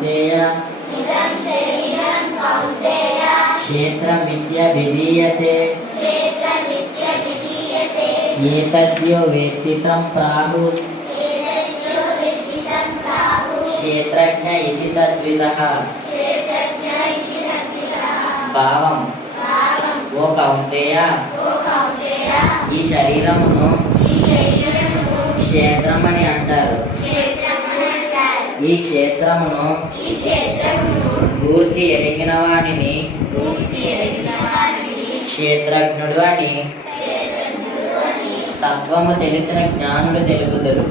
కౌంతేయ. క్షేత్రమిత్యభిధీయతే ఏతద్యో వేత్తి తం ప్రాహు. క్షేత్రజ్ఞ ఇది తద్విదః భావం. ఓ కౌంతేయ. ఈ శరీరమును క్షేత్రమని అంటారు. ఈ క్షేత్రమును గూర్చి ఎరిగిన వానిని క్షేత్రజ్ఞుడు అని తత్వము తెలిసిన జ్ఞానులు తెలుపుదురు.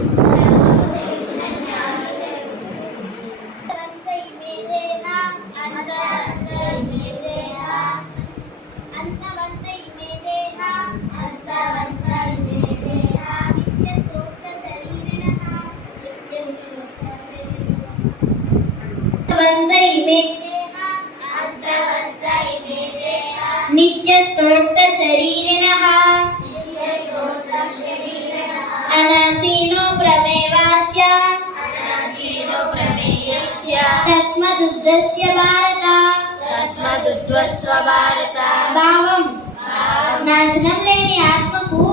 నిత్యస్తోక్త శరీరిణః అనసీనో ప్రమేవాస్య తస్మదుద్రస్య భారత తస్మదుద్వస్వ భారత భావం నాశనం లేని ఆత్మకు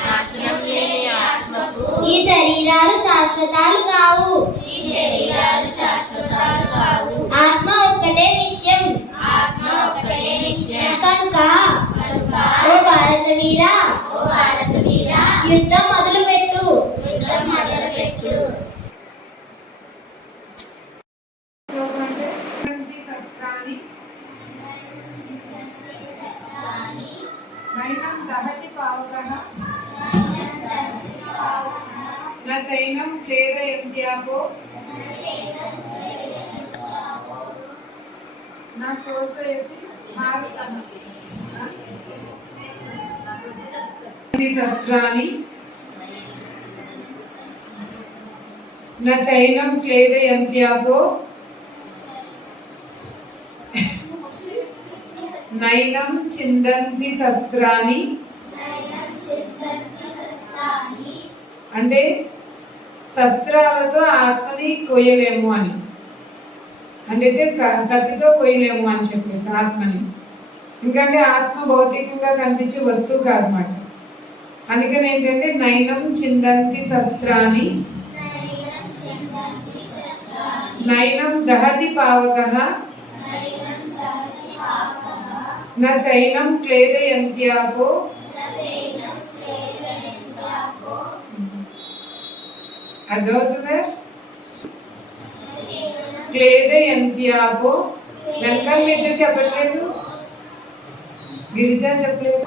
నాశనం లేని ఆత్మకు ఈ శరీరాలు శాశ్వతాలు కావు। ఈ శరీరాలు యుద్ధం మొదలు పెట్టు యుద్ధం మొదలుపెట్టు ఛిదంతి శస్త్రాణి నైనం దహతి పావకः न चैनं क्लेदयन्त्यापो न शोषयति भारतः శస్త్రాన్ని నా చైనం క్లేదే అంత్యాపో నైనం చిందంతి శస్త్రాన్ని. అంటే శస్త్రాలతో ఆత్మని కొయ్యలేము అని. అంటే కత్తితో కొయ్యలేము అని చెప్పేసి ఆత్మని. ఎందుకంటే ఆత్మ భౌతికంగా కనిపించే వస్తువు కాదన్నమాట. అందుకని ఏంటంటే నైనం చిందంతి శస్త్రాన్ని నైనం దహతి పావక నా చైనం క్లేదయంత్యాపో అర్థమవుతుందా? క్లేదయంత్యాపో. వెనకాల మీద చెప్పట్లేదు. గిరిజా చెప్పలేదు.